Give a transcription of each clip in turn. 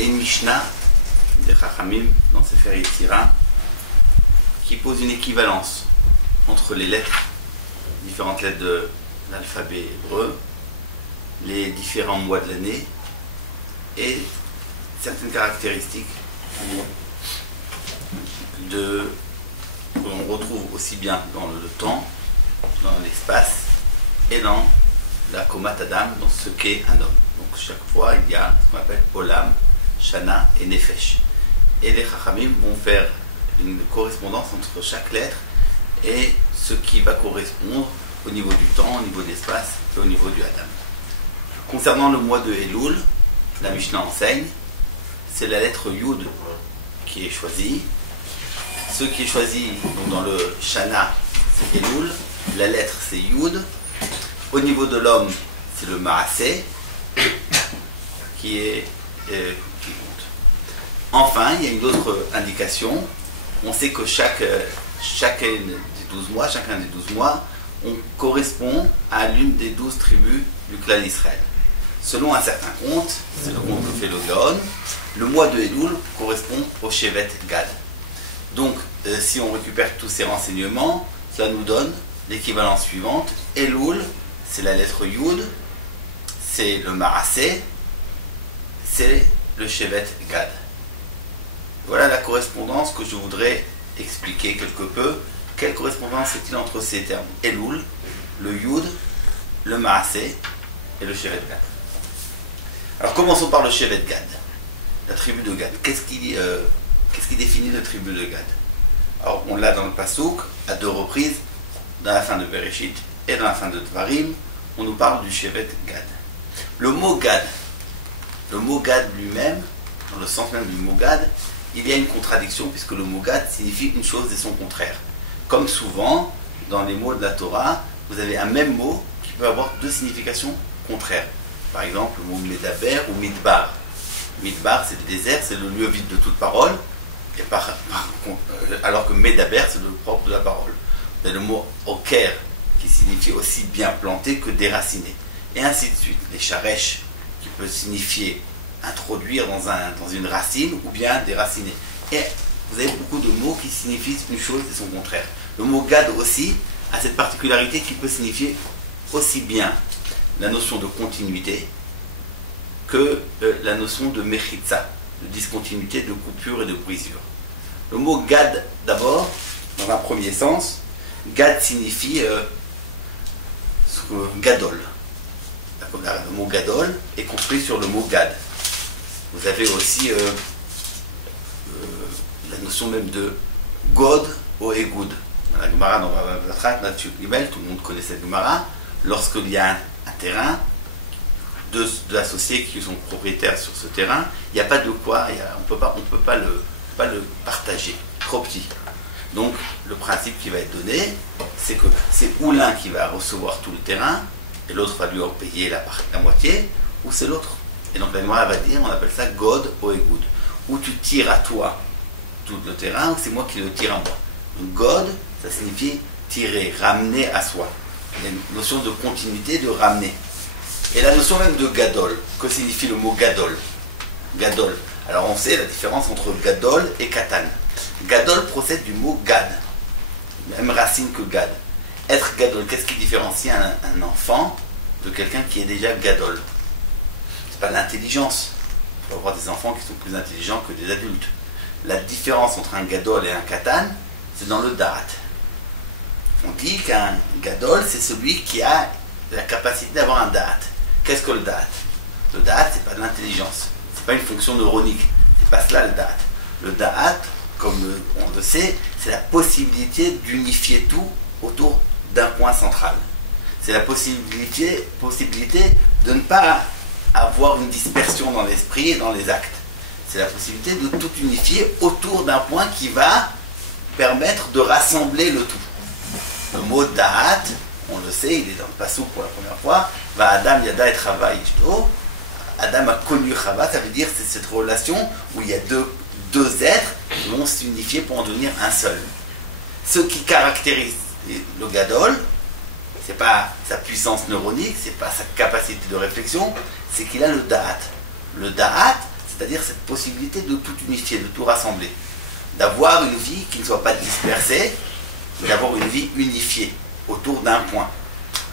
Il y a une Mishnah des Chachamim dans Sefer Yetzira qui pose une équivalence entre les lettres, différentes lettres de l'alphabet hébreu, les différents mois de l'année et certaines caractéristiques qu'on retrouve aussi bien dans le temps, dans l'espace et dans la Komat Adam, dans ce qu'est un homme. Donc chaque fois il y a ce qu'on appelle Olam, Shana et Nefesh. Et les Chachamim vont faire une correspondance entre chaque lettre et ce qui va correspondre au niveau du temps, au niveau de l'espace et au niveau du Adam. Concernant le mois de Elul, la Mishnah enseigne, c'est la lettre Yud qui est choisie. Ce qui est choisi donc dans le Shana, c'est Elul. La lettre, c'est Yud. Au niveau de l'homme, c'est le Maaseh qui compte. Enfin, il y a une autre indication. On sait que chacun des 12 mois, on correspond à l'une des 12 tribus du clan d'Israël. Selon un certain compte, c'est le compte que fait le Gaon, le mois de Elul correspond au Shevet Gad. Donc, si on récupère tous ces renseignements, cela nous donne l'équivalence suivante. Elul, c'est la lettre Yud, c'est le Maaseh, c'est le Shevet Gad. Voilà la correspondance que je voudrais expliquer quelque peu. Quelle correspondance est-il entre ces termes? Elul, le Yud, le Maaseh et le Shevet Gad. Alors commençons par le Shevet Gad, la tribu de Gad. Qu'est-ce qui définit la tribu de Gad? Alors on l'a dans le Passouk à deux reprises, dans la fin de Bereshit et dans la fin de Dvarim, on nous parle du Shevet Gad. Le mot Gad lui-même, dans le sens même du mot Gad, il y a une contradiction puisque le mot Gad signifie une chose et son contraire. Comme souvent, dans les mots de la Torah, vous avez un même mot qui peut avoir deux significations contraires. Par exemple, le mot Medaber ou Midbar. Midbar, c'est le désert, c'est le lieu vide de toute parole, et alors que Medaber, c'est le propre de la parole. Vous avez le mot Oker, qui signifie aussi bien planté que déraciné. Et ainsi de suite. Les Sharesh, qui peut signifier introduire dans une racine ou bien déraciner. Et vous avez beaucoup de mots qui signifient une chose et son contraire. Le mot Gad aussi a cette particularité qui peut signifier aussi bien la notion de continuité que la notion de mechitza, de discontinuité, de coupure et de brisure. Le mot Gad d'abord, dans un premier sens, Gad signifie Gadol. Le mot Gadol est construit sur le mot Gad. Vous avez aussi la notion même de God ou Egoud. Dans la Gemara, dans la tout le monde connaît cette Gemara. Lorsqu'il y a un terrain, deux associés qui sont propriétaires sur ce terrain, il n'y a pas de quoi, on ne peut pas le partager, trop petit. Donc le principe qui va être donné, c'est que c'est ou l'un qui va recevoir tout le terrain, et l'autre va lui en payer la moitié, ou c'est l'autre. Et donc la Gemara va dire, on appelle ça God ou Egoud. Ou tu tires à toi tout le terrain, ou c'est moi qui le tire à moi. Donc God, ça signifie tirer, ramener à soi. Il y a une notion de continuité, de ramener. Et la notion même de Gadol, que signifie le mot Gadol? Gadol. Alors on sait la différence entre Gadol et Katan. Gadol procède du mot Gad, même racine que Gad. Être Gadol, qu'est-ce qui différencie un enfant de quelqu'un qui est déjà Gadol? C'est pas l'intelligence. On peut avoir des enfants qui sont plus intelligents que des adultes. La différence entre un Gadol et un Katan, c'est dans le Da'at. On dit qu'un Gadol, c'est celui qui a la capacité d'avoir un Da'at. Qu'est-ce que le Da'at? Le Da'at, c'est pas de l'intelligence. C'est pas une fonction neuronique. C'est pas cela le Da'at. Le Da'at, comme on le sait, c'est la possibilité d'unifier tout autour d'un point central. C'est la possibilité de ne pas avoir une dispersion dans l'esprit et dans les actes. C'est la possibilité de tout unifier autour d'un point qui va permettre de rassembler le tout. Le mot Da'at, on le sait, il est dans le Passouk pour la première fois. Va Adam Yada et Chava Ishto. Adam a connu Chava, ça veut dire c'est cette relation où il y a deux êtres qui vont s'unifier pour en devenir un seul. Ce qui caractérise le Gadol, c'est pas sa puissance neuronique, c'est pas sa capacité de réflexion, c'est qu'il a le Da'at. Le Da'at, c'est-à-dire cette possibilité de tout unifier, de tout rassembler, d'avoir une vie qui ne soit pas dispersée, mais d'avoir une vie unifiée autour d'un point.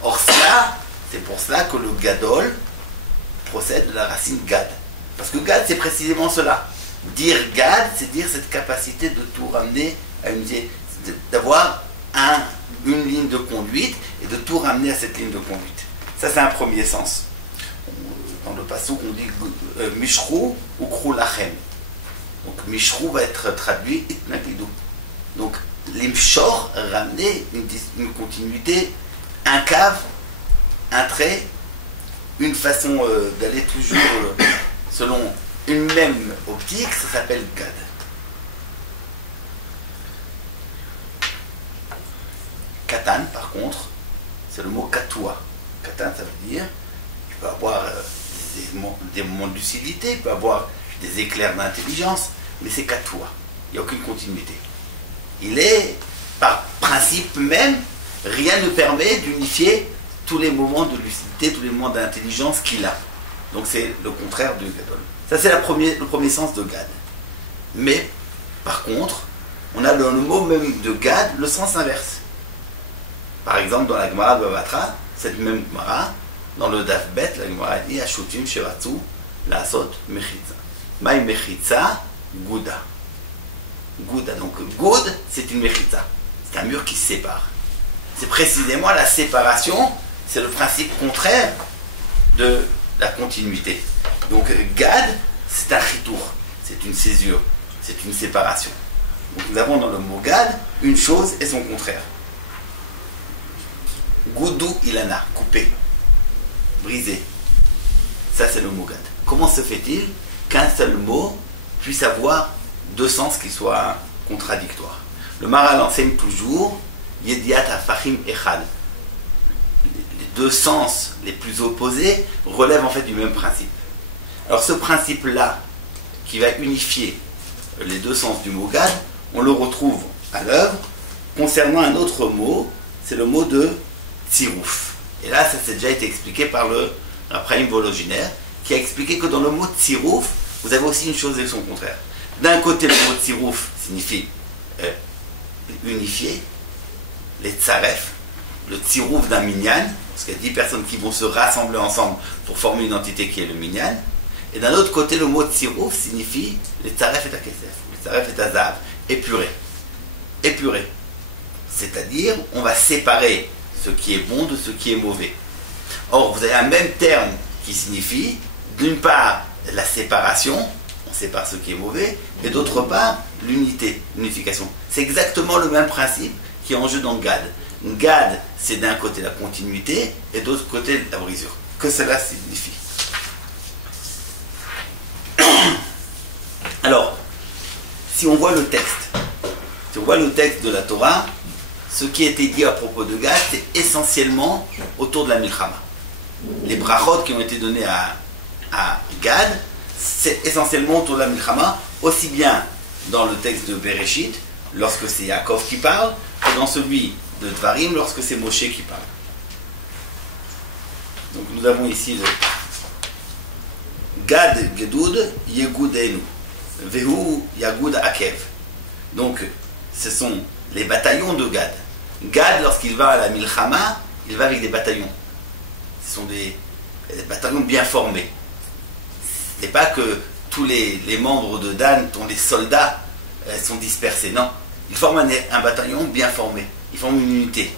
Or cela, c'est pour cela que le gadol procède de la racine gad. Parce que gad, c'est précisément cela. Dire gad, c'est dire cette capacité de tout ramener à une vie, d'avoir une ligne de conduite et de tout ramener à cette ligne de conduite. Ça, c'est un premier sens. Dans le passouk, on dit Mishrou ou Krou Lachem. Donc, Mishrou va être traduit Itnaklidou. Donc, l'imshor, ramener une continuité, un cave, un trait, une façon d'aller toujours selon une même optique, ça s'appelle Gad. Katan, par contre, c'est le mot Katoua. Katan, ça veut dire, il peut avoir des moments de lucidité, il peut avoir des éclairs d'intelligence, mais c'est Katoua. Il n'y a aucune continuité. Il est, par principe même, rien ne permet d'unifier tous les moments de lucidité, tous les moments d'intelligence qu'il a. Donc c'est le contraire du Gadol. Ça c'est le premier sens de Gad. Mais, par contre, on a dans le mot même de Gad le sens inverse. Par exemple, dans la Gemara de Bava Batra, cette même Gemara, dans le Daf Bet, la Gemara dit Ashutim Shevatsu Lasot Mechitza. Maï Mechitza Gouda. Gouda. Donc, Goud, c'est une Mechitza. C'est un mur qui se sépare. C'est précisément la séparation, c'est le principe contraire de la continuité. Donc, Gad, c'est un chitour, c'est une césure, c'est une séparation. Donc, nous avons dans le mot Gad une chose et son contraire. Goudou ilana, coupé, brisé. Ça, c'est le mot Gad. Comment se fait-il qu'un seul mot puisse avoir deux sens qui soient contradictoires? Le Maharal enseigne toujours Yediat Afachim Echad. Les deux sens les plus opposés relèvent en fait du même principe. Alors ce principe-là, qui va unifier les deux sens du mot Gad, on le retrouve à l'œuvre concernant un autre mot, c'est le mot de Tzirouf. Et là, ça s'est déjà été expliqué par le Raphaïm Vologinaire, qui a expliqué que dans le mot Tzirouf, vous avez aussi une chose et son contraire. D'un côté, le mot Tzirouf signifie unifier, les tsaref, le Tzirouf d'un minyan, parce qu'il y a 10 personnes qui vont se rassembler ensemble pour former une entité qui est le minyan. Et d'un autre côté, le mot Tzirouf signifie les tsaref et akesef, les tsaref et azav, épuré. Épuré. C'est-à-dire, on va séparer ce qui est bon de ce qui est mauvais. Or, vous avez un même terme qui signifie, d'une part, la séparation, on sépare ce qui est mauvais, et d'autre part, l'unité, l'unification. C'est exactement le même principe qui est en jeu dans Gad. Gad, c'est d'un côté la continuité, et d'autre côté la brisure. Que cela signifie. Alors, si on voit le texte de la Torah, ce qui a été dit à propos de Gad, c'est essentiellement autour de la Milchama. Les brachot qui ont été donnés à Gad, c'est essentiellement autour de la Milchama, aussi bien dans le texte de Bereshit, lorsque c'est Yaakov qui parle, que dans celui de Dvarim, lorsque c'est Moshe qui parle. Donc nous avons ici le Gad Gedoud Yegudenu, Vehu Yagud Akev. Donc ce sont les bataillons de Gad. Gad, lorsqu'il va à la Milchama, il va avec des bataillons. Ce sont des bataillons bien formés. Ce n'est pas que tous les membres de Dan, dont les soldats, sont dispersés. Non, ils forment un bataillon bien formé. Ils forment une unité.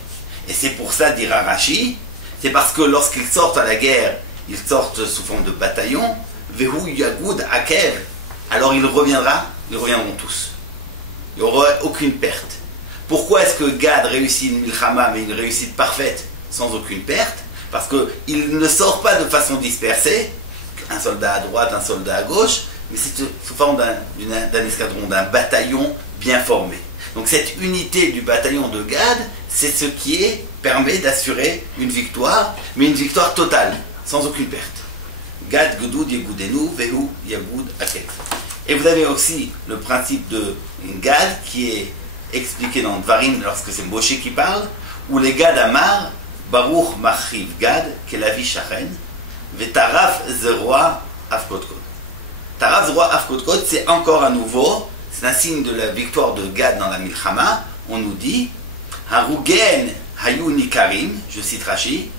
Et c'est pour ça, dira Rashi, c'est parce que lorsqu'ils sortent à la guerre, ils sortent sous forme de bataillon, Vehu Yagud Akev, alors ils reviendront tous. Il n'y aura aucune perte. Pourquoi est-ce que Gad réussit une milchama, mais une réussite parfaite, sans aucune perte? Parce qu'il ne sort pas de façon dispersée, un soldat à droite, un soldat à gauche, mais c'est sous forme d'un escadron, d'un bataillon bien formé. Donc cette unité du bataillon de Gad, c'est ce qui permet d'assurer une victoire, mais une victoire totale, sans aucune perte. Gad Gedoud Yegudenu, Vehu Yagud Akek. Et vous avez aussi le principe de Gad qui est expliqué dans Dvarim lorsque c'est Moshe qui parle, où les Gad Amar, Baruch Machiv Gad, Kelavi Shachen, Vetaraf Zeroa Afkotkot. Tarav Zroa Afkotkot, c'est encore à nouveau, c'est un signe de la victoire de Gad dans la Milchama. On nous dit Harugen Hayu Nikarim, je cite Rashi,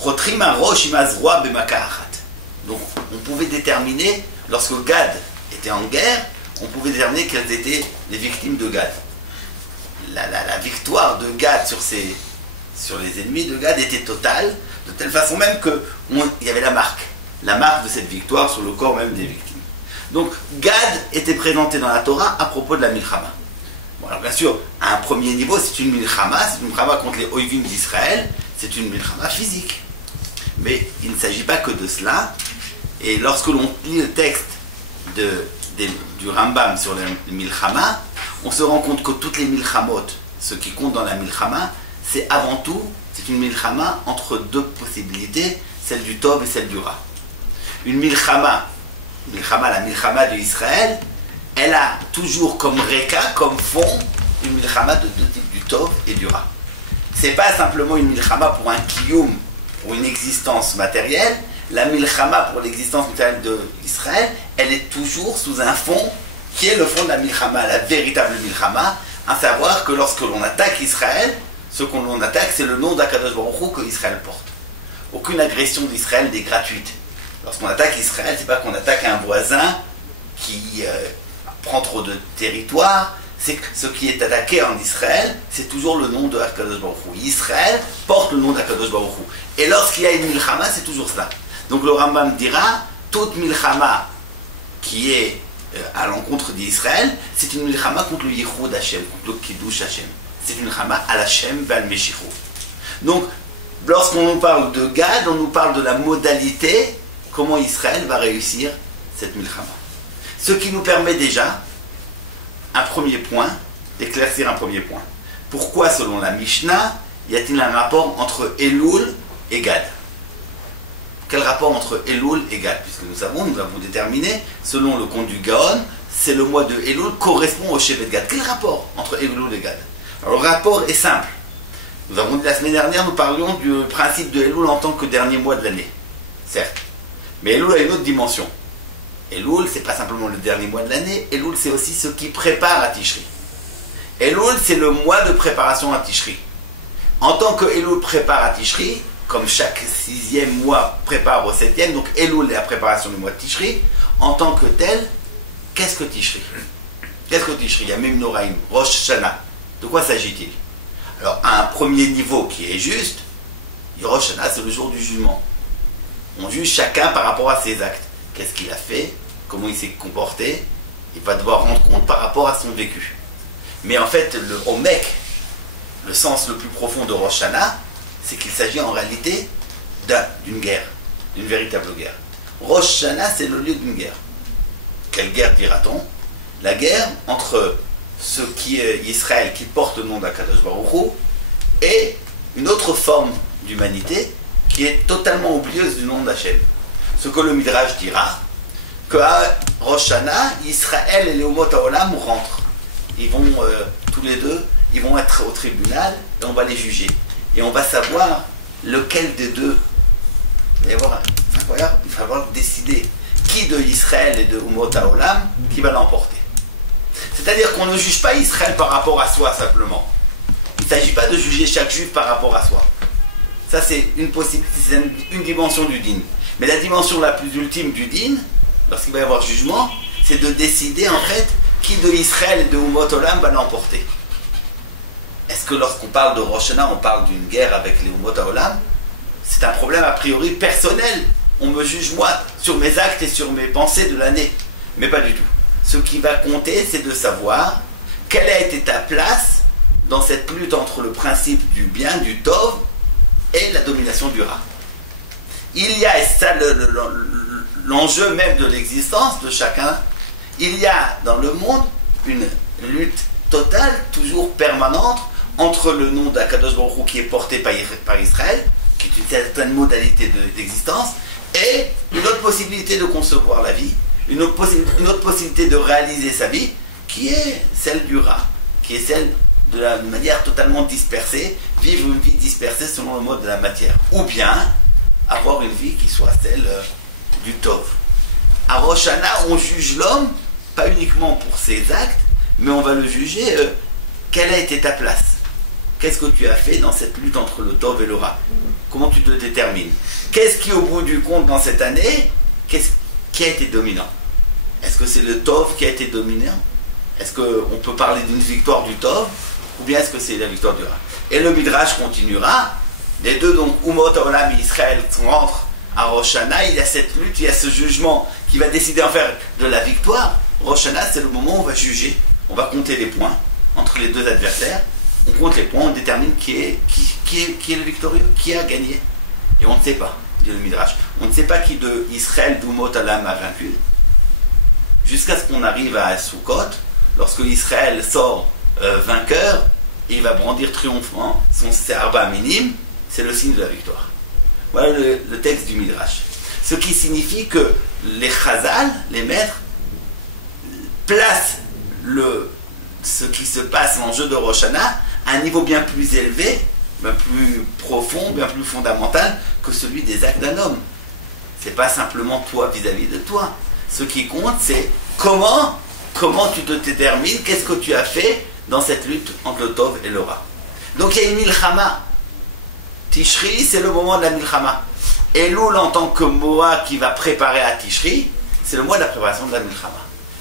Chotrim Arosh Imazroa Bemakachat. Donc on pouvait déterminer, lorsque Gad était en guerre, on pouvait déterminer quelles étaient les victimes de Gad. La victoire de Gad sur les ennemis de Gad était totale, de telle façon même qu'il y avait la marque de cette victoire sur le corps même des victimes. Donc Gad était présenté dans la Torah à propos de la Milchama. Bon, alors bien sûr, à un premier niveau, c'est une Milchama contre les Oivim d'Israël, c'est une Milchama physique. Mais il ne s'agit pas que de cela, et lorsque l'on lit le texte du Rambam sur les Milchama, on se rend compte que toutes les Milchamot, ce qui compte dans la Milchama, c'est avant tout, c'est une Milchama entre deux possibilités, celle du Tov et celle du Ra. Une Milchama, la Milchama de Israël, elle a toujours comme Reka, comme fond, une Milchama de deux types, du Tov et du Ra. C'est pas simplement une Milchama pour un Kiyum, pour une existence matérielle. La Milchama pour l'existence matérielle d'Israël, elle est toujours sous un fond qui est le fond de la Milchama, la véritable Milchama, à savoir que lorsque l'on attaque Israël, ce qu'on attaque, c'est le nom d'Akadosh Baruch Hu que Israël porte. Aucune agression d'Israël n'est gratuite. Lorsqu'on attaque Israël, c'est pas qu'on attaque un voisin qui prend trop de territoire, c'est que ce qui est attaqué en Israël, c'est toujours le nom de Akadosh Baruch Hu. Israël porte le nom d'Akadosh Baruch Hu. Et lorsqu'il y a une Milchama, c'est toujours cela. Donc le Rambam dira, toute Milchama qui est à l'encontre d'Israël, c'est une Milchama contre le Yichud Hashem, contre le Kiddush Hashem. C'est une Milchama al Hashem val Meshichu. Donc, lorsqu'on nous parle de Gad, on nous parle de la modalité, comment Israël va réussir cette Milchama. Ce qui nous permet déjà, un premier point, d'éclaircir un premier point. Pourquoi, selon la Mishnah, y a-t-il un rapport entre Elul et Gad? Quel rapport entre Elul et Gad? Puisque nous avons déterminé, selon le compte du Gaon, c'est le mois de Elul correspond au Shevet Gad. Quel rapport entre Elul et Gad? Alors le rapport est simple. Nous avons dit la semaine dernière, nous parlions du principe de Elul en tant que dernier mois de l'année. Certes. Mais Elul a une autre dimension. Elul, c'est pas simplement le dernier mois de l'année. Elul, c'est aussi ce qui prépare à Tishri. Elul, c'est le mois de préparation à Tishri. En tant que Elul prépare à Tishri, comme chaque 6e mois prépare au 7e, donc Elul est la préparation du mois de Tishri, en tant que tel, qu'est-ce que Tishri? Qu'est-ce que Tishri? Il y a même Noraim, Rosh Hashanah. De quoi s'agit-il? Alors, à un premier niveau qui est juste, Rosh Hashanah, c'est le jour du jugement. On juge chacun par rapport à ses actes. Qu'est-ce qu'il a fait? Comment il s'est comporté? Il va devoir rendre compte par rapport à son vécu. Mais en fait, le Omek, le sens le plus profond de Rosh Hashanah, c'est qu'il s'agit en réalité d'une guerre, d'une véritable guerre. Rosh Hashanah, c'est le lieu d'une guerre. Quelle guerre dira-t-on? La guerre entre ce qui est Israël, qui porte le nom d'Akadosh Baruch Hu, et une autre forme d'humanité qui est totalement oublieuse du nom d'Hachem. Ce que le Midrash dira, qu'à Rosh Hashanah, Israël et les Umot HaOlam rentrent. Ils vont tous les deux, ils vont être au tribunal et on va les juger. Et on va savoir lequel des deux. Il va falloir décider qui de Israël et de Umot HaOlam qui va l'emporter. C'est-à-dire qu'on ne juge pas Israël par rapport à soi simplement. Il ne s'agit pas de juger chaque juif par rapport à soi. Ça c'est une dimension du din. Mais la dimension la plus ultime du din, lorsqu'il va y avoir jugement, c'est de décider en fait qui de Israël et de Umot HaOlam va l'emporter. Est-ce que lorsqu'on parle de Rosh Hashanah, on parle d'une guerre avec les Umot HaOlam? C'est un problème a priori personnel. On me juge moi sur mes actes et sur mes pensées de l'année. Mais pas du tout. Ce qui va compter, c'est de savoir quelle a été ta place dans cette lutte entre le principe du bien, du Tov, et la domination du Ra. Il y a, et c'est ça l'enjeu même de l'existence de chacun, il y a dans le monde une lutte totale, toujours permanente, entre le nom d'Akadosh Baruch Hu qui est porté par Israël, qui est une certaine modalité d'existence, et une autre possibilité de concevoir la vie, une autre possibilité de réaliser sa vie, qui est celle du Ra, qui est celle de la manière totalement dispersée, vivre une vie dispersée selon le mode de la matière, ou bien avoir une vie qui soit celle du Tov. À Rosh Hashanah, on juge l'homme, pas uniquement pour ses actes, mais on va le juger, quelle a été ta place? Qu'est-ce que tu as fait dans cette lutte entre le Tov et le Ra? Comment tu te détermines? Qu'est-ce qui, au bout du compte, dans cette année, qui a été dominant? Est-ce que c'est le Tov qui a été dominant? Est-ce qu'on peut parler d'une victoire du Tov? Ou bien est-ce que c'est la victoire du Ra? Et le Midrash continuera. Les deux, donc, Umot Olam et Israël, rentrent à Rosh Hashanah. Il y a cette lutte, il y a ce jugement qui va décider en faire de la victoire. Rosh Hashanah, c'est le moment où on va juger. On va compter les points entre les deux adversaires. On compte les points, on détermine qui est le victorieux, qui a gagné. Et on ne sait pas, dit le Midrash. On ne sait pas qui de Israël, d'Umot Olam, a vaincu. Jusqu'à ce qu'on arrive à Sukkot, lorsque Israël sort vainqueur, et il va brandir triomphant son serba minime, c'est le signe de la victoire. Voilà le texte du Midrash. Ce qui signifie que les Chazal, les maîtres, placent ce qui se passe en jeu de Rosh Hashanah à un niveau bien plus élevé, bien plus profond, bien plus fondamental que celui des actes d'un homme. C'est pas simplement toi vis-à-vis de toi. Ce qui compte, c'est comment tu te détermines, qu'est-ce que tu as fait dans cette lutte entre le Tov et le Ra. Donc il y a une milchama. Tishri, c'est le moment de la milchama. Elul, en tant que Moa qui va préparer à Tishri, c'est le mois de la préparation de la milchama.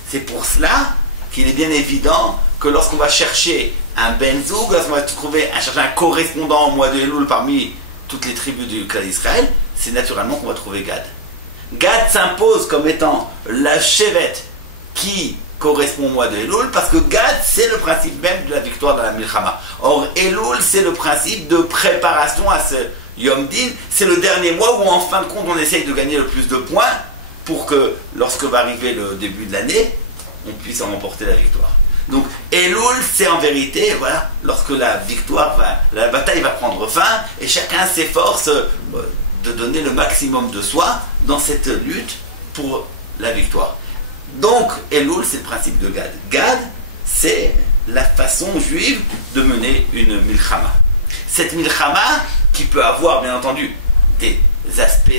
C'est pour cela qu'il est bien évident que lorsqu'on va chercher un benzoug, lorsqu'on va chercher un correspondant au mois de Elul parmi toutes les tribus du clan d'Israël, c'est naturellement qu'on va trouver Gad. Gad s'impose comme étant la chevet qui correspond au mois de Elul, parce que Gad, c'est le principe même de la victoire dans la Milchama. Or, Elul, c'est le principe de préparation à ce Yom Din. C'est le dernier mois où, en fin de compte, on essaye de gagner le plus de points pour que, lorsque va arriver le début de l'année, on puisse en remporter la victoire. Donc, Elul, c'est en vérité, voilà, lorsque la bataille va prendre fin, et chacun s'efforce de donner le maximum de soi dans cette lutte pour la victoire. Donc, Elul, c'est le principe de Gad. Gad, c'est la façon juive de mener une milchama. Cette milchama, qui peut avoir, bien entendu, des aspects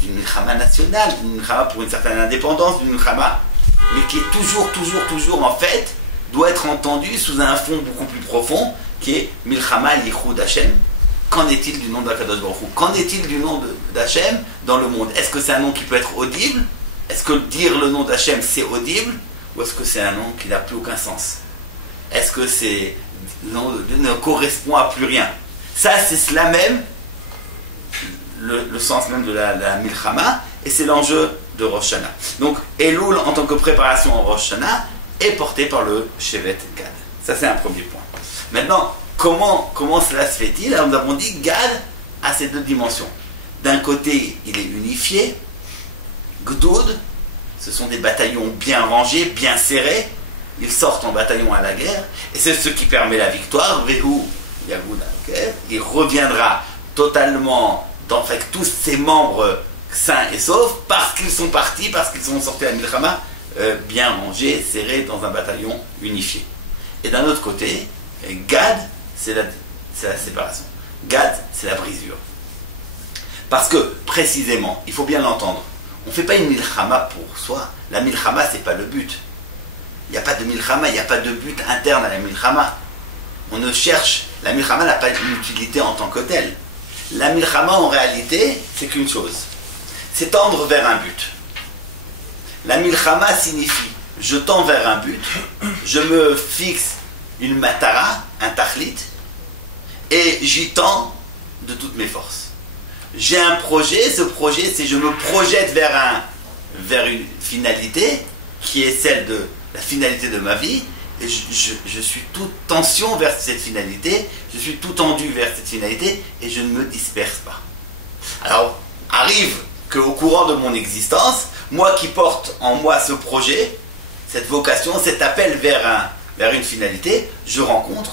d'une milchama nationale, d'une milchama pour une certaine indépendance, d'une milchama, mais qui est toujours, en fait, doit être entendue sous un fond beaucoup plus profond, qui est milchama yichud Hashem. Qu'en est-il du nom d'Akadosh Baruch Hu? Qu'en est-il du nom d'Hachem dans le monde? Est-ce que c'est un nom qui peut être audible? Est-ce que dire le nom d'Hachem c'est audible? Ou est-ce que c'est un nom qui n'a plus aucun sens? Est-ce que c'est ne correspond à plus rien? Ça, c'est cela même, le sens même de la Milchama, et c'est l'enjeu de Rosh Hashanah. Donc, Elul, en tant que préparation en Rosh Hashanah, est porté par le Shevet Gad. Ça, c'est un premier point. Maintenant, comment cela se fait-il? Alors, nous avons dit Gad a ces deux dimensions. D'un côté, il est unifié. Gdoud, ce sont des bataillons bien rangés, bien serrés. Ils sortent en bataillon à la guerre. Et c'est ce qui permet la victoire. Vehu Yagud Aker. Il reviendra totalement avec tous ses membres sains et saufs parce qu'ils sont partis, parce qu'ils sont sortis à la Milchama bien rangés, serrés dans un bataillon unifié. Et d'un autre côté, Gad, c'est la séparation. Gad, c'est la brisure. Parce que, précisément, il faut bien l'entendre, on ne fait pas une milchama pour soi. La milchama, ce n'est pas le but. Il n'y a pas de milchama, il n'y a pas de but interne à la milchama. On ne cherche... La milchama n'a pas une utilité en tant que telle. La milchama, en réalité, c'est qu'une chose. C'est tendre vers un but. La milchama signifie, je tends vers un but, je me fixe une matara, un tachlit, et j'y tends de toutes mes forces. J'ai un projet, ce projet, c'est je me projette vers une finalité qui est celle de la finalité de ma vie, et je suis toute tension vers cette finalité, je suis tout tendu vers cette finalité, et je ne me disperse pas. Alors, arrive qu'au courant de mon existence, moi qui porte en moi ce projet, cette vocation, cet appel vers une finalité, je rencontre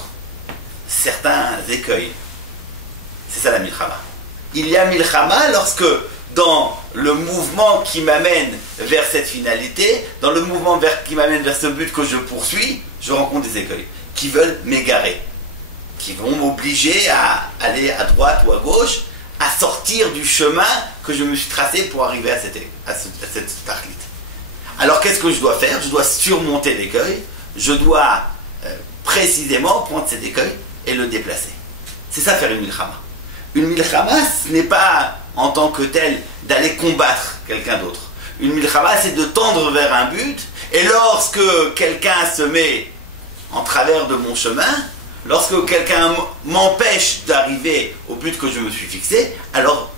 certains écueils. C'est ça la milchama. Il y a milchama lorsque dans le mouvement qui m'amène vers cette finalité, dans le mouvement qui m'amène vers ce but que je poursuis, je rencontre des écueils qui veulent m'égarer, qui vont m'obliger à aller à droite ou à gauche, à sortir du chemin que je me suis tracé pour arriver à cette tachlit. Alors qu'est-ce que je dois faire? Je dois surmonter l'écueil, je dois précisément prendre cet écueil et le déplacer. C'est ça faire une milchama. Une milchama, ce n'est pas en tant que tel d'aller combattre quelqu'un d'autre. Une milchama, c'est de tendre vers un but, et lorsque quelqu'un se met en travers de mon chemin, lorsque quelqu'un m'empêche d'arriver au but que je me suis fixé, alors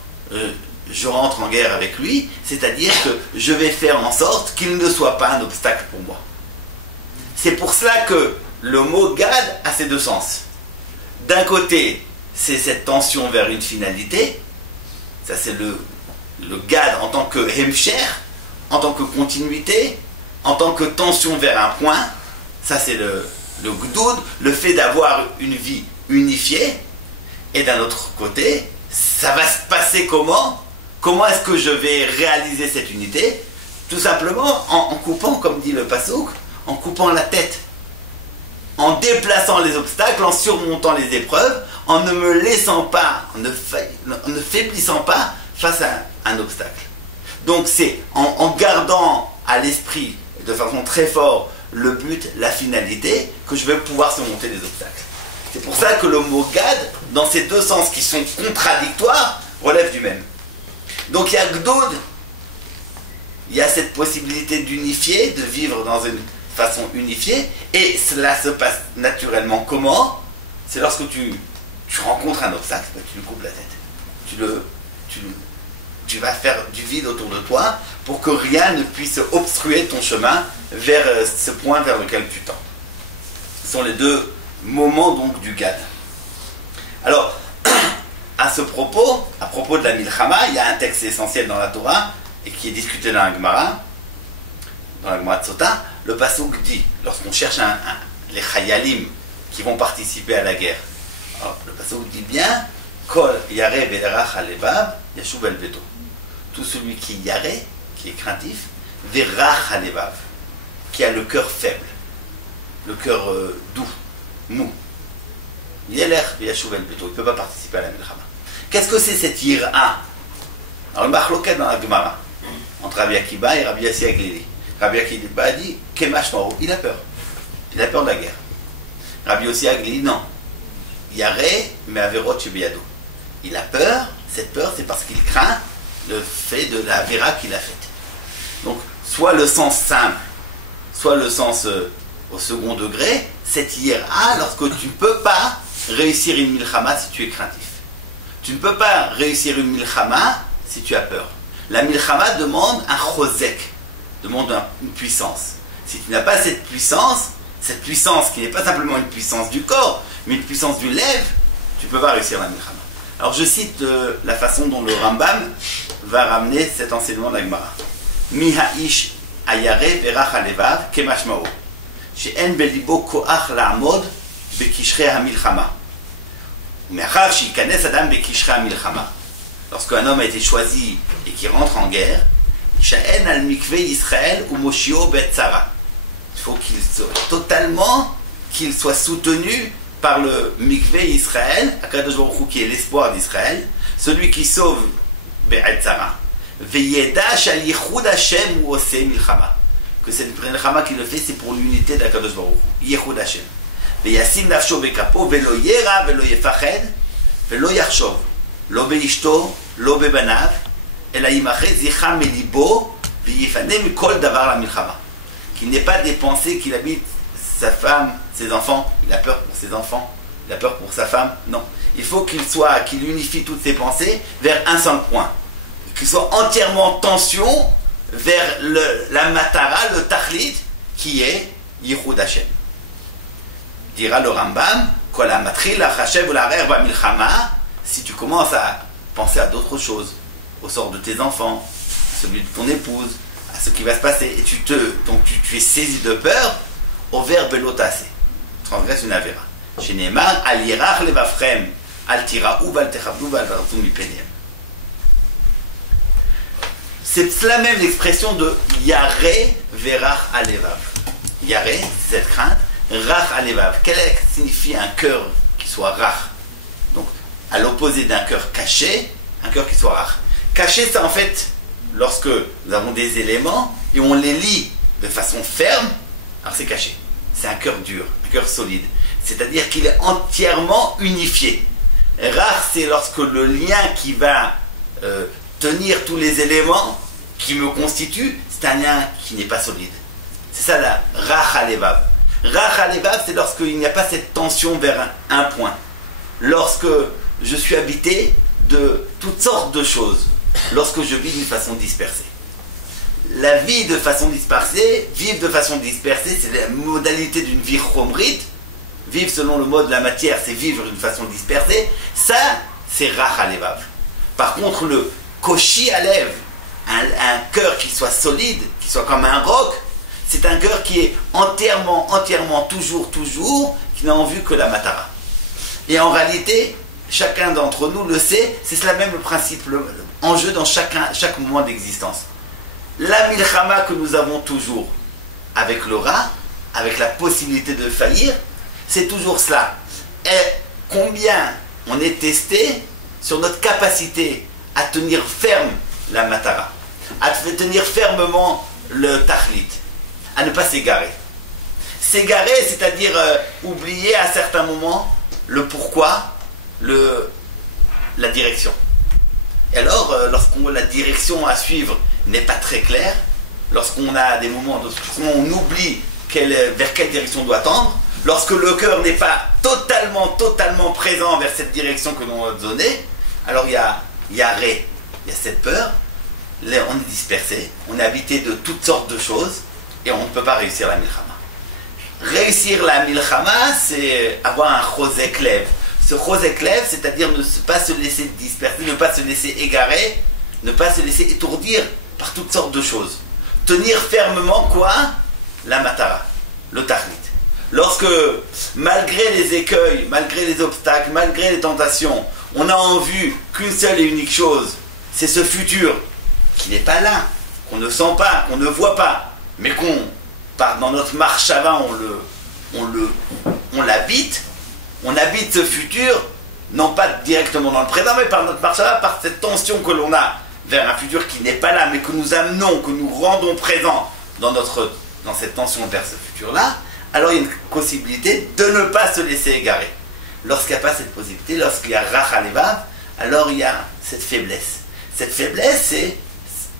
je rentre en guerre avec lui, c'est-à-dire que je vais faire en sorte qu'il ne soit pas un obstacle pour moi. C'est pour cela que le mot Gad a ces deux sens. D'un côté, c'est cette tension vers une finalité, ça c'est le Gad en tant que Hemsher, en tant que continuité, en tant que tension vers un point, ça c'est le Gdoud, le fait d'avoir une vie unifiée. Et d'un autre côté, ça va se passer comment? Comment est-ce que je vais réaliser cette unité? Tout simplement en coupant, comme dit le Passouk, en coupant la tête, en déplaçant les obstacles, en surmontant les épreuves, en ne me laissant pas, en ne faiblissant pas face à un obstacle. Donc c'est en gardant à l'esprit de façon très forte le but, la finalité, que je vais pouvoir surmonter les obstacles. C'est pour ça que le mot Gad, dans ces deux sens qui sont contradictoires, relève du même. Donc il y a Gdoud, il y a cette possibilité d'unifier, de vivre dans une façon unifiée, et cela se passe naturellement comment? C'est lorsque tu rencontres un obstacle, tu lui coupes la tête. Tu vas faire du vide autour de toi pour que rien ne puisse obstruer ton chemin vers ce point vers lequel tu tends. Ce sont les deux moments donc du Gad. Alors, à propos de la Milchama, il y a un texte essentiel dans la Torah et qui est discuté dans la Gemara de Sota. Le Passouk dit, lorsqu'on cherche les Chayalim qui vont participer à la guerre, alors, le Passouk dit bien, Kol Yareh Ve'erach Alevav Yashuv El Beto. Tout celui qui est yaré, qui est craintif, Ve'erach Alevav, qui a le cœur faible, le cœur doux, mou. Yeler Yashuv El Beto, il ne peut pas participer à la Milchama. Qu'est-ce que c'est cette yira? Alors le machloket dans la Gemara, entre Rabbi Akiba et Rabbi Yossi Aglili. Rabbi Akiba dit, Kemash Maro, il a peur de la guerre. Rabbi Yossi Aglili, non. Yaré, mais Averot Shebeyado. Il a peur, cette peur c'est parce qu'il craint le fait de la Vera qu'il a faite. Donc, soit le sens simple, soit le sens au second degré, cette ira lorsque tu ne peux pas réussir une milchama si tu es craintif. Tu ne peux pas réussir une milchama si tu as peur. La milchama demande un chosek, demande une puissance. Si tu n'as pas cette puissance qui n'est pas simplement une puissance du corps, mais une puissance du lèvre, tu ne peux pas réussir la milchama. Alors je cite la façon dont le Rambam va ramener cet enseignement de la Gemara. Mi ha'ish ayare verach alevav kemashmao she'en belibo koach la'amod bekishrei hamilchama u'me'achar she'yikanes adam bekishrei hamilchama. Lorsqu'un homme a été choisi et qui rentre en guerre, she'en al mikveh Yisrael u'moshio be'tzara. Il faut qu'il soit soutenu par le mikveh Israël, Akadosh Baruch Hu, qui est l'espoir d'Israël, celui qui sauve Be'etzara. Ve'yeda shal yichud Hashem hu oseh milchama. Que cette milchama qui le fait, c'est pour l'unité d'Akadosh Baruch Hu. Yichud Hashem. Ve'yasim nafsho bekapo ve'lo yera ve'lo yefached ve'lo yachshov lo be'ishto lo be'banav ela yimached zicha melibo ve'yifane mikol davar la milchama. Qu'il n'ait pas des pensées qu'il habite sa femme, ses enfants, il a peur pour ses enfants, il a peur pour sa femme, non. Il faut qu'il unifie toutes ses pensées vers un seul point. Qu'il soit entièrement tension vers la matara, le tachlit, qui est Yichud Hashem. Dira le Rambam, Kol hamatril lachashev u'larer b'milchama, si tu commences à penser à d'autres choses, au sort de tes enfants, à celui de ton épouse, à ce qui va se passer, et tu es saisi de peur, au verbe l'otase, transgresse une avera. Chez Neymar, al yirach levafrem, al tira'u val techabdu val tarzu mipeniem. C'est la même expression de yaré verach alevav. Yaré, c'est cette crainte, rach alevav. Quel signifie un cœur qui soit rach? Donc, à l'opposé d'un cœur caché, un cœur qui soit rare. Caché, c'est en fait lorsque nous avons des éléments et on les lie de façon ferme, alors c'est caché. C'est un cœur dur, un cœur solide. C'est-à-dire qu'il est entièrement unifié. Rare, c'est lorsque le lien qui va tenir tous les éléments qui me constituent, c'est un lien qui n'est pas solide. C'est ça la rach halevav. Rach halevav, c'est lorsqu'il n'y a pas cette tension vers un point. Lorsque je suis habité de toutes sortes de choses. Lorsque je vis d'une façon dispersée. La vie de façon dispersée, vivre de façon dispersée, c'est la modalité d'une vie chomrite. Vivre selon le mode de la matière, c'est vivre d'une façon dispersée. Ça, c'est rach halevav. Par contre, le koshi halev, un cœur qui soit solide, qui soit comme un roc, c'est un cœur qui est entièrement, toujours, qui n'a en vue que la matara. Et en réalité, chacun d'entre nous le sait, c'est cela même le principe, le enjeu dans chaque moment d'existence. La milchama que nous avons toujours avec le rat, avec la possibilité de faillir, c'est toujours cela. Et combien on est testé sur notre capacité à tenir ferme la matara, à tenir fermement le tahlit, à ne pas s'égarer. S'égarer, c'est-à-dire oublier à certains moments le pourquoi, la direction. Et alors, lorsqu'on la direction à suivre n'est pas très claire, lorsqu'on a des moments où on oublie vers quelle direction on doit tendre, lorsque le cœur n'est pas totalement présent vers cette direction que l'on a donnée, alors il y a cette peur, on est dispersé, on est habité de toutes sortes de choses et on ne peut pas réussir la milchama. Réussir la milchama, c'est avoir un chosek lev. Ce chosek lev, c'est-à-dire ne pas se laisser disperser, ne pas se laisser égarer, ne pas se laisser étourdir par toutes sortes de choses. Tenir fermement quoi? La matara, le tahlit. Lorsque, malgré les écueils, malgré les obstacles, malgré les tentations, on a en vue qu'une seule et unique chose, c'est ce futur qui n'est pas là, qu'on ne sent pas, qu'on ne voit pas, mais dans notre marchava, on l'habite, on habite ce futur, non pas directement dans le présent, mais par notre marchava, par cette tension que l'on a vers un futur qui n'est pas là, mais que nous amenons, que nous rendons présent dans cette tension vers ce futur-là, alors il y a une possibilité de ne pas se laisser égarer. Lorsqu'il n'y a pas cette possibilité, lorsqu'il y a rach halevav, alors il y a cette faiblesse. Cette faiblesse, c'est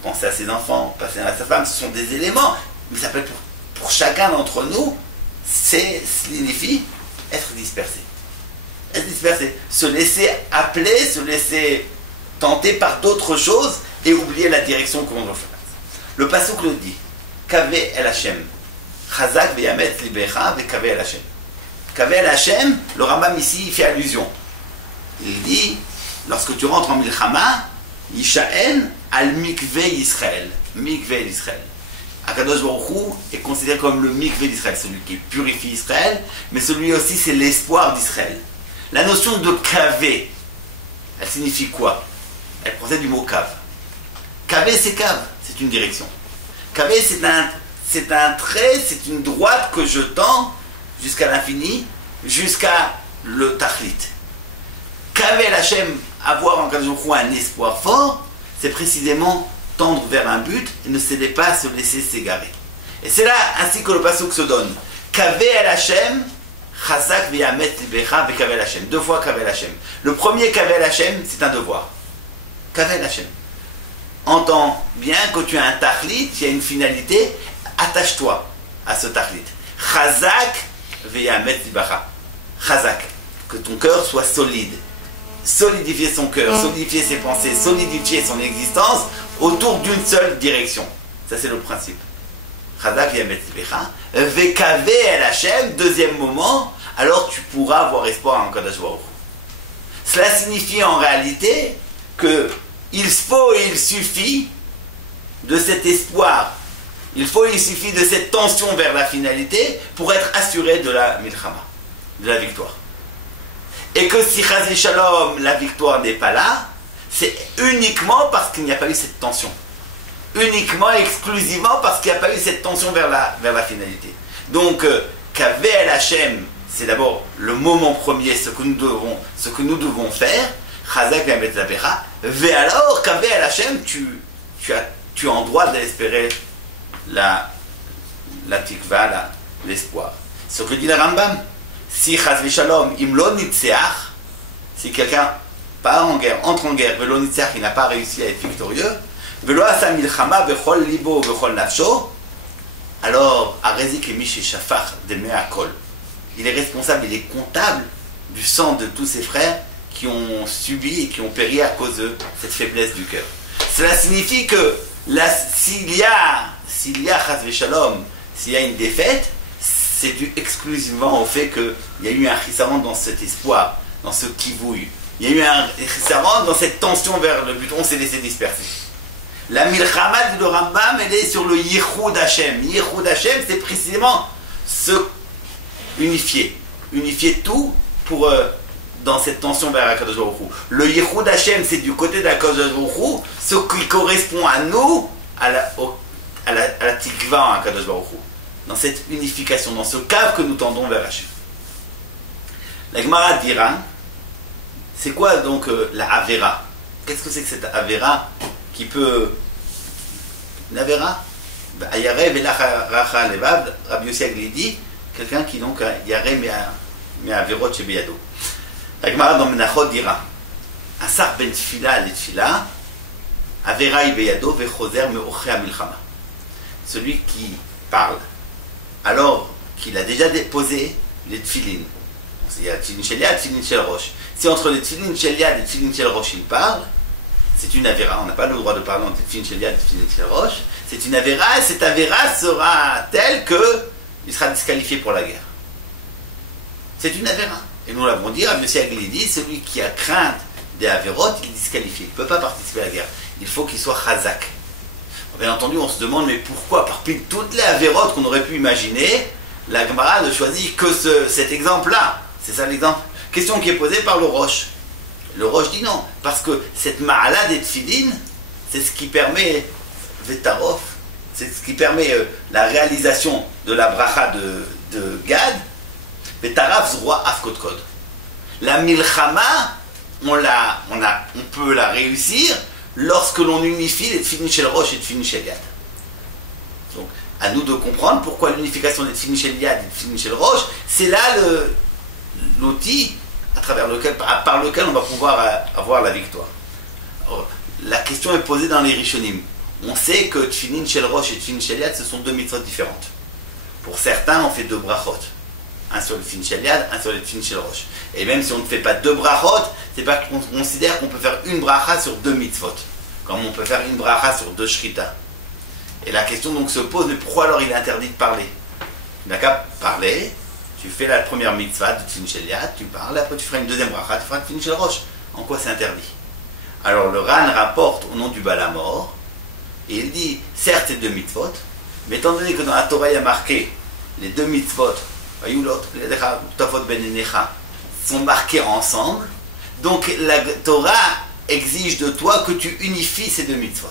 penser à ses enfants, penser à sa femme, ce sont des éléments, mais ça peut être pour chacun d'entre nous, signifie être dispersé. Être dispersé, se laisser appeler, se laisser tenter par d'autres choses et oublier la direction qu'on doit faire. Le pasuk le dit, Kaveh el Hashem, Chazak ve'yamet libecha ve'kaveh el Hashem. Kaveh el Hashem, le Rambam ici fait allusion. Il dit, lorsque tu rentres en milchama, Yisha'en al mikveh Yisraël. Mikveh Yisraël. Akadosh Baruch Hu est considéré comme le mikveh d'Israël, celui qui purifie Israël, mais celui aussi c'est l'espoir d'Israël. La notion de kavé, elle signifie quoi? Elle procède du mot cave. Kavé, c'est cave, c'est une direction. Kavé, c'est un trait, c'est une droite que je tends jusqu'à l'infini, jusqu'à le tahlit. Kavé Hachem, avoir en Kadosh Baruch Hu un espoir fort, c'est précisément tendre vers un but et ne céder pas à se laisser s'égarer. Et c'est là ainsi que le pasuk se donne. Kaveh el Hashem, Chazak ve'yamet libecha ve'kaveh el Hashem. Deux fois Kaveh el Hashem. Le premier Kaveh el Hashem, c'est un devoir. Kaveh el Hashem. Entends bien que tu as un tahlit, il y a une finalité, attache-toi à ce tahlit. Chazak ve'yamet libecha. Chazak. Que ton cœur soit solide. Solidifier son cœur, solidifier ses pensées, solidifier son existence autour d'une seule direction. Ça c'est le principe. Chazak ve'yamet libecha ve'kaveh el Hashem, deuxième moment, alors tu pourras avoir espoir en Kadosh Baruch Hu. Cela signifie en réalité que il faut et il suffit de cet espoir, il suffit de cette tension vers la finalité pour être assuré de la milchama, de la victoire. Et que si Chaz Shalom, la victoire n'est pas là, c'est uniquement parce qu'il n'y a pas eu cette tension. Uniquement, exclusivement parce qu'il n'y a pas eu cette tension vers la finalité. Donc, Kaveh el Hashem, c'est d'abord le moment premier, ce que nous devons faire. Chazak ve'emet zabecha. Ve'alor kavé el Hashem, tu as en droit d'espérer la tikva, l'espoir. Ce que dit le Rambam, si chas v'shalom imlo nitseach, si quelqu'un part en guerre, entre en guerre, velo nitseach, il n'a pas réussi à être victorieux, velo asa milchama vechol libo vechol nafsho, alors arezik emish shafach demé akol. Il est responsable, il est comptable du sang de tous ses frères qui ont subi et qui ont péri à cause de cette faiblesse du cœur. Cela signifie que s'il y a chas v'shalom, s'il y a une défaite, c'est dû exclusivement au fait qu'il y a eu un chissaron dans cet espoir, dans ce kivouille. Il y a eu un chissaron dans cette tension vers le but. On s'est laissé disperser. La milchama du Rambam, elle est sur le Yichud Hashem. Yichud Hashem, c'est précisément se unifier. Unifier tout pour, dans cette tension vers Akadosh Baruch Hu. Le Yichud Hashem, c'est du côté d'Akadosh Baruch Hu, ce qui correspond à nous, à la tikva Akadosh Baruch Hu. Dans cette unification, dans ce cave que nous tendons vers Hachem. La Gemara dira, c'est quoi donc la Avera? Qu'est-ce que c'est que cette Avera qui peut... Une Avera? Ayarev et Racha Levav, Rabbi Yossi Agli dit, quelqu'un qui donc Yarev mais Averot chez Beyado. La Gemara dans Menachot dira, Asar ben Tfila le Tfila, Avera Beyado vechozer meoche amilchama. Celui qui parle alors qu'il a déjà déposé les tfilin. Il y a tfilin shel yad, tfilin shel rosh. Si entre les tfilin shel yad et les tfilin shel rosh il parle, c'est une avéra. On n'a pas le droit de parler entre les tfilin shel yad et les tfilin shel rosh. C'est une avéra, et cette avéra sera telle qu'il sera disqualifié pour la guerre. C'est une avéra. Et nous l'avons dit, Rabbi Yossi Agli dit, celui qui a crainte des avérotes, il est disqualifié. Il ne peut pas participer à la guerre. Il faut qu'il soit chazak. Bien entendu, on se demande, mais pourquoi, parmi toutes les avérotes qu'on aurait pu imaginer, la Gemara ne choisit que cet exemple-là. C'est ça l'exemple. Question qui est posée par le Roche. Le Roche dit non, parce que cette ma'ala des tfilin, c'est ce qui permet Vetarof, c'est ce qui permet la réalisation de la bracha de Gad, Vetaraf zrua afkotkod. La milchama, on peut la réussir lorsque l'on unifie les tfilin shel rosh et les tfilin shel yad. Donc, à nous de comprendre pourquoi l'unification des tfilin shel yad et des tfilin shel rosh, c'est là l'outil par lequel on va pouvoir avoir la victoire. Alors, la question est posée dans les Rishonim. On sait que tfilin shel rosh et tfilin shel yad, ce sont deux mitzvot différentes. Pour certains, on fait deux brachot. Un sur le tfilin shel yad, un sur le tfilin shel rosh. Et même si on ne fait pas deux brachot, c'est pas qu'on considère qu'on peut faire une bracha sur deux mitzvot, comme on peut faire une bracha sur deux shrita. Et la question donc se pose, mais pourquoi alors il est interdit de parler? Tu n'as qu'à parler, tu fais la première mitzvah de tfilin shel yad, tu parles, après tu feras une deuxième bracha, tu feras tfilin shel rosh. En quoi c'est interdit? Alors le Ran rapporte au nom du Balamor, et il dit, certes c'est deux mitzvot, mais étant donné que dans la Torah il y a marqué les deux mitzvot, sont marqués ensemble, donc la Torah exige de toi que tu unifies ces deux mitzvot.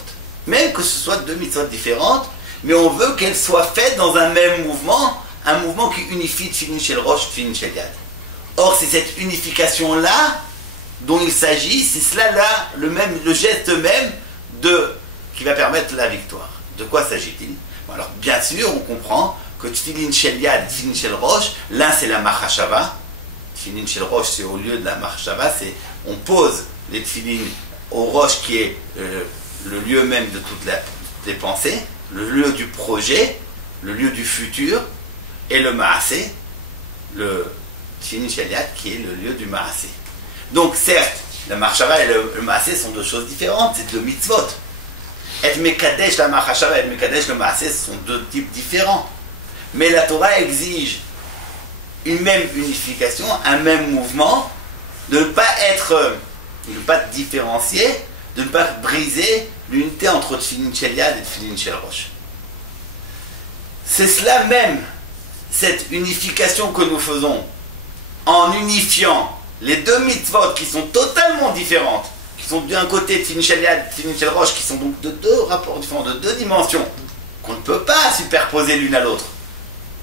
Même que ce soit deux mitzvot différentes, mais on veut qu'elles soient faites dans un même mouvement, un mouvement qui unifie tfilin shel rosh, tfilin shel yad. Or, c'est cette unification-là dont il s'agit, c'est cela-là, le geste même qui va permettre la victoire. De quoi s'agit-il? Bon, alors, bien sûr, on comprend que tfilin shel yad, tfilin shel rosh, l'un c'est la machashava. Tfilin shel rosh, c'est au lieu de la machashava, c'est on pose les tfilin au rosh qui est le lieu même de toutes les pensées, le lieu du projet, le lieu du futur, et le maasé, le tfilin shel yad qui est le lieu du maasé. Donc certes, la machashava et le maasé sont deux choses différentes, c'est deux mitzvot. Et mekadesh la machashava et mekadesh le maasé, ce sont deux types différents. Mais la Torah exige une même unification, un même mouvement, de ne pas différencier, de ne pas briser l'unité entre tfilin shel yad et tfilin shel rosh. C'est cela même, cette unification que nous faisons, en unifiant les deux mitzvot qui sont totalement différentes, qui sont d'un côté tfilin shel yad et tfilin shel rosh, qui sont donc de deux rapports différents, de deux dimensions, qu'on ne peut pas superposer l'une à l'autre.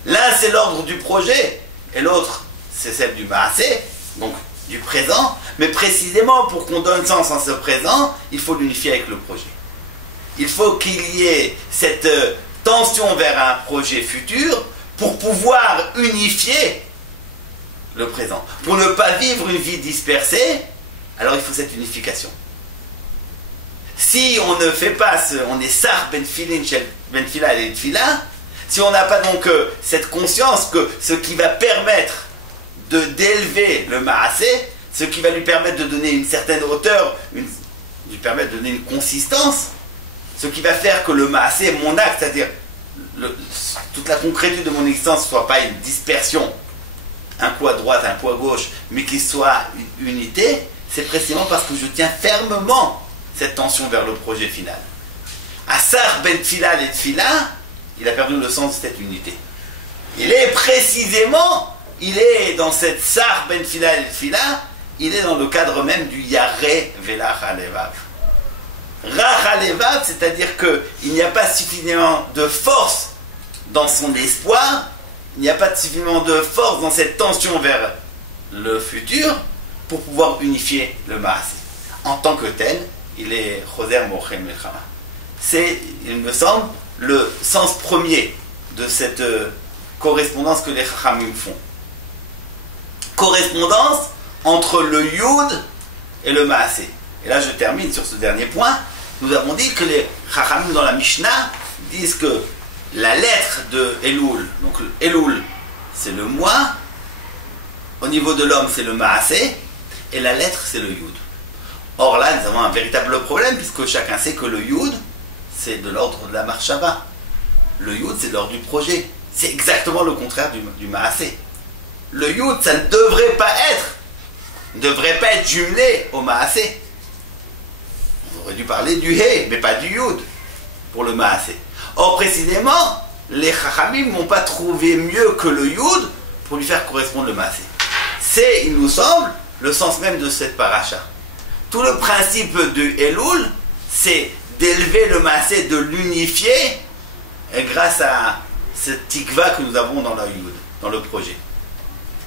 L'un c'est l'ordre du projet, et l'autre c'est celle du maasé. Donc du présent, mais précisément pour qu'on donne sens à ce présent, il faut l'unifier avec le projet. Il faut qu'il y ait cette tension vers un projet futur pour pouvoir unifier le présent. Pour ne pas vivre une vie dispersée, alors il faut cette unification. Si on ne fait pas on est sar ben fila et fila, si on n'a pas donc cette conscience que ce qui va permettre d'élever le maasé, ce qui va lui permettre de donner une certaine hauteur, lui permettre de donner une consistance, ce qui va faire que le maasé, mon acte, c'est-à-dire toute la concrétude de mon existence ne soit pas une dispersion, un coup à droite, un coup à gauche, mais qu'il soit une unité, c'est précisément parce que je tiens fermement cette tension vers le projet final. Asar ben tfila et tfila, il a perdu le sens de cette unité. Il est dans cette sar ben tfila et tfila, il est dans le cadre même du yaré velach alevav. Rach alevav, c'est-à-dire qu'il n'y a pas suffisamment de force dans son espoir, il n'y a pas suffisamment de force dans cette tension vers le futur pour pouvoir unifier le maasé. En tant que tel, il est choser mochem melchama. C'est, il me semble, le sens premier de cette correspondance que les chachamim font. Correspondance entre le yud et le maasé. Et là, je termine sur ce dernier point. Nous avons dit que les chachamim dans la Mishnah disent que la lettre de Elul, donc Elul, c'est le mois, au niveau de l'homme, c'est le maasé, et la lettre, c'est le yud. Or là, nous avons un véritable problème, puisque chacun sait que le yud, c'est de l'ordre de la marshava. Le yud, c'est de l'ordre du projet. C'est exactement le contraire du maasé. Le yud, ça ne devrait pas être jumelé au maasé. On aurait dû parler du he, mais pas du yud, pour le maasé. Or, précisément, les chachamim n'ont pas trouvé mieux que le yud pour lui faire correspondre le maasé. C'est, il nous semble, le sens même de cette paracha. Tout le principe de Elul, c'est d'élever le maasé, de l'unifier, grâce à cette tikva que nous avons dans le yud, dans le projet.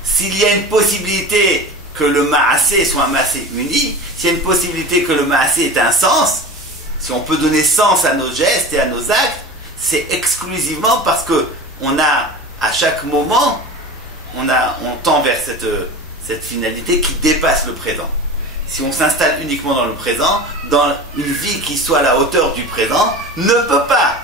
S'il y a une possibilité que le maasé soit un maasé uni, s'il y a une possibilité que le maasé ait un sens, si on peut donner sens à nos gestes et à nos actes, c'est exclusivement parce que on a, à chaque moment, on tend vers cette finalité qui dépasse le présent. Si on s'installe uniquement dans le présent, dans une vie qui soit à la hauteur du présent, ne peut pas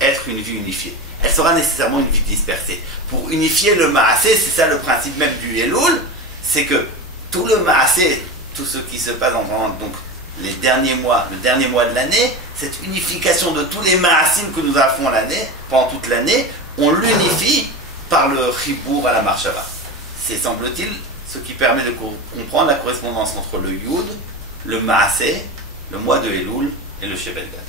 être une vie unifiée. Elle sera nécessairement une vie dispersée. Pour unifier le maasé, c'est ça le principe même du Elul, c'est que tout le maasé, tout ce qui se passe donc les derniers mois, le dernier mois de l'année, cette unification de tous les maasim que nous avons l'année, pendant toute l'année, on l'unifie par le chibour à la marshava. C'est, semble-t-il, ce qui permet de comprendre la correspondance entre le yud, le maasé, le mois de Elul et le Shevet Gad.